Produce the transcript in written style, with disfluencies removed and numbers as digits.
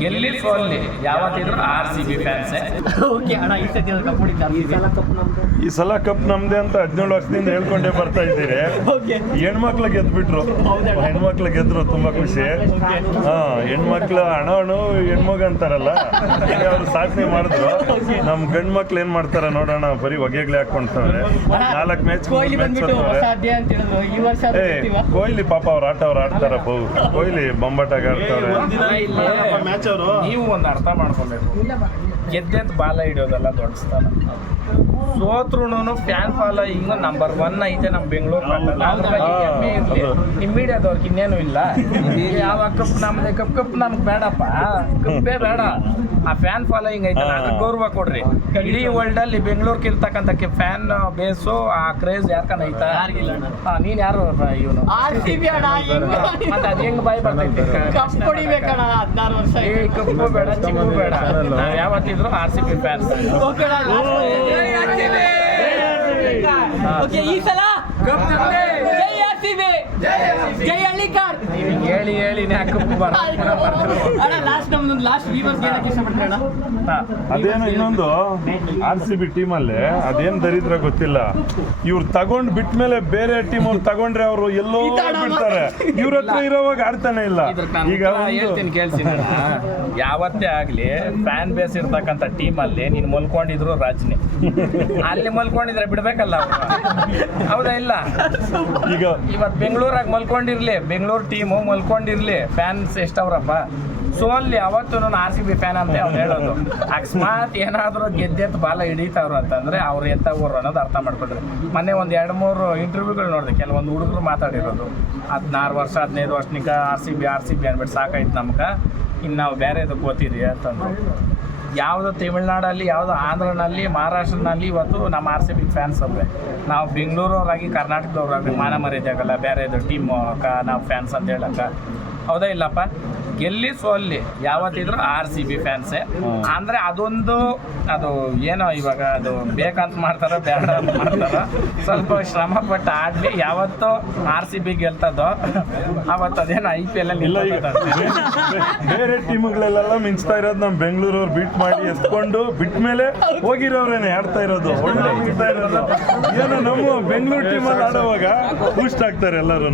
ಗೆಲ್ಲಿ ಸೋಲ್ಲಿ ಯಾವತ್ತಿದ್ರು RCB ಫ್ಯಾನ್ಸೇ. Okay ಅಣ್ಣ, ಈ ಸತಿ ಕಪ್ ಈ ಸಲ ಕಪ್ ನಮ್ದೇ ಅಂತ 17 ವರ್ಷದಿಂದ ಹೇಳ್ಕೊಂಡೇ ಬರ್ತಾ ಇದ್ದೀರಿ. ಹೆಣ್ಮಕ್ಳು ಗೆದ್ಬಿಟ್ರು, ಹೆಣ್ಮಕ್ಳು ಗೆದ್ರು, ತುಂಬಾ ಖುಷಿ. ಹೆಣ್ಮಕ್ಳು ಹಣು ಹೆಣ್ಮಗ ಅಂತಾರಲ್ಲ, ಅವ್ರು ಸಾಧನೆ ಮಾಡಿದ್ರು. ನಮ್ ಗಂಡ್ ಮಕ್ಳು ಏನ್ ಮಾಡ್ತಾರ ನೋಡೋಣ, ಬರೀ ಹೊಗೆಗ್ಲೆ ಹಾಕೊಂಡ್ತವ್ರೆ. 4 ಮ್ಯಾಚ್ ಕೊಹ್ಲಿ ಪಾಪ ಅವ್ರ ಆಟ ಅವ್ರು ಆಡ್ತಾರ. ಕೊಹ್ಲಿ ಬೊಂಬಾಟಾಗ ಆಡ್ತಾವ್ರೆ. ನೀವು ಒಂದು ಅರ್ಥ ಮಾಡ್ಕೊಬೇಕು, ಗೆದ್ದೆಂತ ಬಾಲ ಹಿಡಿಯೋದಲ್ಲ ದೊಡ್ಡ ಸ್ಥಾನ. ಸೋತ್ರುನು ಫ್ಯಾನ್ ಫಾಲೋಯಿಂಗ್ ನಂಬರ್ 1 ಐತೆ ನಮ್ಮ ಬೆಂಗಳೂರು ನಿಮ್ ಮೀಡಿಯಾದವ್ರಿಗೆ ಇನ್ನೇನು ಇಲ್ಲ. ಯಾವ ಕಪ್ ನಮ್ದೆ, ಕಪ್ ನಮ್ಗೆ ಬೇಡಪ್ಪ, ಕಪ್ಪೇ ಬೇಡ. ಆ ಫ್ಯಾನ್ ಫಾಲೋಯಿಂಗ್ ಐತೆ, ಅದಕ್ಕೆ ಗೌರವ ಕೊಡ್ರಿ. ಇಡೀ ವರ್ಲ್ಡ್ ಅಲ್ಲಿ ಬೆಂಗಳೂರಿಗೆ ಇರ್ತಕ್ಕಂಥ ಫ್ಯಾನ್ ಬೇಸು, ಆ ಕ್ರೇಜ್ ಯಾಕನ ಐತಾ? ನೀನ್ ಯಾರು ಇವನು ಮತ್ತೆ ಅದ್ ಹೆಂಗ್ ಬಾಯಿ ಬರ್ತೈತಿ? ಕಪ್ಪು ಬೇಡ, ಚಿಕ್ಕು ಬೇಡ, ನಾವ್ ಯಾವತ್ತಿದ್ರು RCB ಫ್ಯಾನ್ಸ್. ಈ ಸಲ ಜೈ RCB, ಜೈ ಹಳ್ಳಿಕಾರ್. ಹೇಳಿ ಅದೇನೋ ಇನ್ನೊಂದು RCB ಟೀಮಲ್ಲಿ ಅದೇನ್ ದರಿದ್ರ ಗೊತ್ತಿಲ್ಲ, ಇವ್ರು ತಗೊಂಡ್ ಬಿಟ್ಮೇಲೆ ಬೇರೆ ಟೀಮ್ ಅವ್ರು ತಗೊಂಡ್ರೆ ಅವರು ಎಲ್ಲೋ ಬಿಡ್ತಾರೆ. ಇವ್ರ ಹತ್ರ ಇರೋವಾಗ ಆಡ್ತಾನೆ ಇಲ್ಲ. ಈಗ ಹೇಳ್ತೀನಿ ಕೇಳ್ತೀನಿ, ಯಾವತ್ತೇ ಆಗ್ಲಿ ಫ್ಯಾನ್ ಬೇಸ್ ಇರ್ತಕ್ಕಂಥ ಟೀಮ್ ಅಲ್ಲಿ ನೀನ್ ಮಲ್ಕೊಂಡಿದ್ರು ರಾಜ್ನಿ, ಅಲ್ಲಿ ಮಲ್ಕೊಂಡಿದ್ರೆ ಬಿಡ್ಬೇಕಲ್ಲ ಅವ್ರು. ಹೌದಾ ಇಲ್ಲ? ಈಗ ಇವತ್ತು ಬೆಂಗಳೂರಾಗ ಮಲ್ಕೊಂಡಿರ್ಲಿ, ಬೆಂಗಳೂರು ಟೀಮು ಮಲ್ಕೊಂಡಿರ್ಲಿ, ಫ್ಯಾನ್ಸ್ ಎಷ್ಟವ್ರಪ್ಪ. ಸೊ ಅಲ್ಲಿ ಅವತ್ತು ನಾನು RCB ಫ್ಯಾನ್ ಅಂತ ಅವ್ನು ಹೇಳೋದು. ಅಕಸ್ಮಾತ್ ಏನಾದರೂ ಗೆದ್ದೆತ್ತು ಬಾಲ ಹಿಡಿತಾವ್ರು ಅಂತಂದ್ರೆ ಅವ್ರು ಎಂಥವ್ರು ಅನ್ನೋದು ಅರ್ಥ ಮಾಡ್ಕೊಂಡ್ರೆ. ಮೊನ್ನೆ ಒಂದು 2-3 ಇಂಟರ್ವ್ಯೂಗಳು ನೋಡಿದೆ, ಕೆಲವೊಂದು ಹುಡುಗರು ಮಾತಾಡಿರೋದು. 16 ವರ್ಷ 15 ವರ್ಷನಿಕ RCB ಅಂದ್ಬಿಟ್ಟು ಸಾಕಾಯ್ತು ನಮ್ಗೆ, ಇನ್ನು ನಾವು ಬೇರೆದಕ್ಕೆ ಓದ್ತಿದ್ವಿ ಅಂತಂದ್ರು. ಯಾವುದು ತಮಿಳ್ನಾಡಲ್ಲಿ, ಯಾವುದು ಆಂಧ್ರನಲ್ಲಿ, ಮಹಾರಾಷ್ಟ್ರನಲ್ಲಿ ಇವತ್ತು ನಮ್ಮ RCB ಫ್ಯಾನ್ಸ್ ಅವ್ರೆ. ನಾವು ಬೆಂಗಳೂರವರಾಗಿ ಕರ್ನಾಟಕದವ್ರಾಗಿ ಮಾನ ಮರ್ಯಾದೆ ಆಗಲ್ಲ ಬೇರೆದು ಟೀಮು ನಾವು ಫ್ಯಾನ್ಸ್ ಅಂತ ಹೇಳಕ್ಕ. ಹೌದಾ ಇಲ್ಲಪ್ಪ? ಗೆಲ್ಲಿ ಸೋಲ್ಲಿ ಯಾವತ್ತಿದ್ರು RCB ಫ್ಯಾನ್ಸೇ. ಅಂದರೆ ಅದೊಂದು ಅದು ಏನೋ ಇವಾಗ ಅದು ಬೇಕಂತ ಮಾಡ್ತಾರೋ ಬೇಡ ಅಂತ ಮಾಡ್ತಾರೋ, ಸ್ವಲ್ಪ ಶ್ರಮ ಪಟ್ಟು ಆಡಲಿ. ಯಾವತ್ತೋ RCB ಗೆಲ್ತದೋ ಅವತ್ತು ಅದೇನೋ IPL ಅಲ್ಲಿ ಇಲ್ಲ. ಬೇರೆ ಟೀಮ್ಗಳೆಲ್ಲ ಮಿಂಚ್ತಾ ಇರೋದು ನಮ್ಮ ಬೆಂಗಳೂರವ್ರು ಬೀಟ್ ಮಾಡಿ ಎತ್ಕೊಂಡು ಬಿಟ್ಮೇಲೆ ಹೋಗಿರೋರೇನೆ ಆಡ್ತಾ ಇರೋದು, ಒಳ್ಳೆ ಬಿಡ್ತಾ ಇರೋದು. ಏನೋ ನಮ್ಮ ಬೆಂಗಳೂರು ಟೀಮಲ್ಲಿ ಆಡೋವಾಗ ಬೂಸ್ಟ್ ಆಗ್ತಾರೆ ಎಲ್ಲರೂ.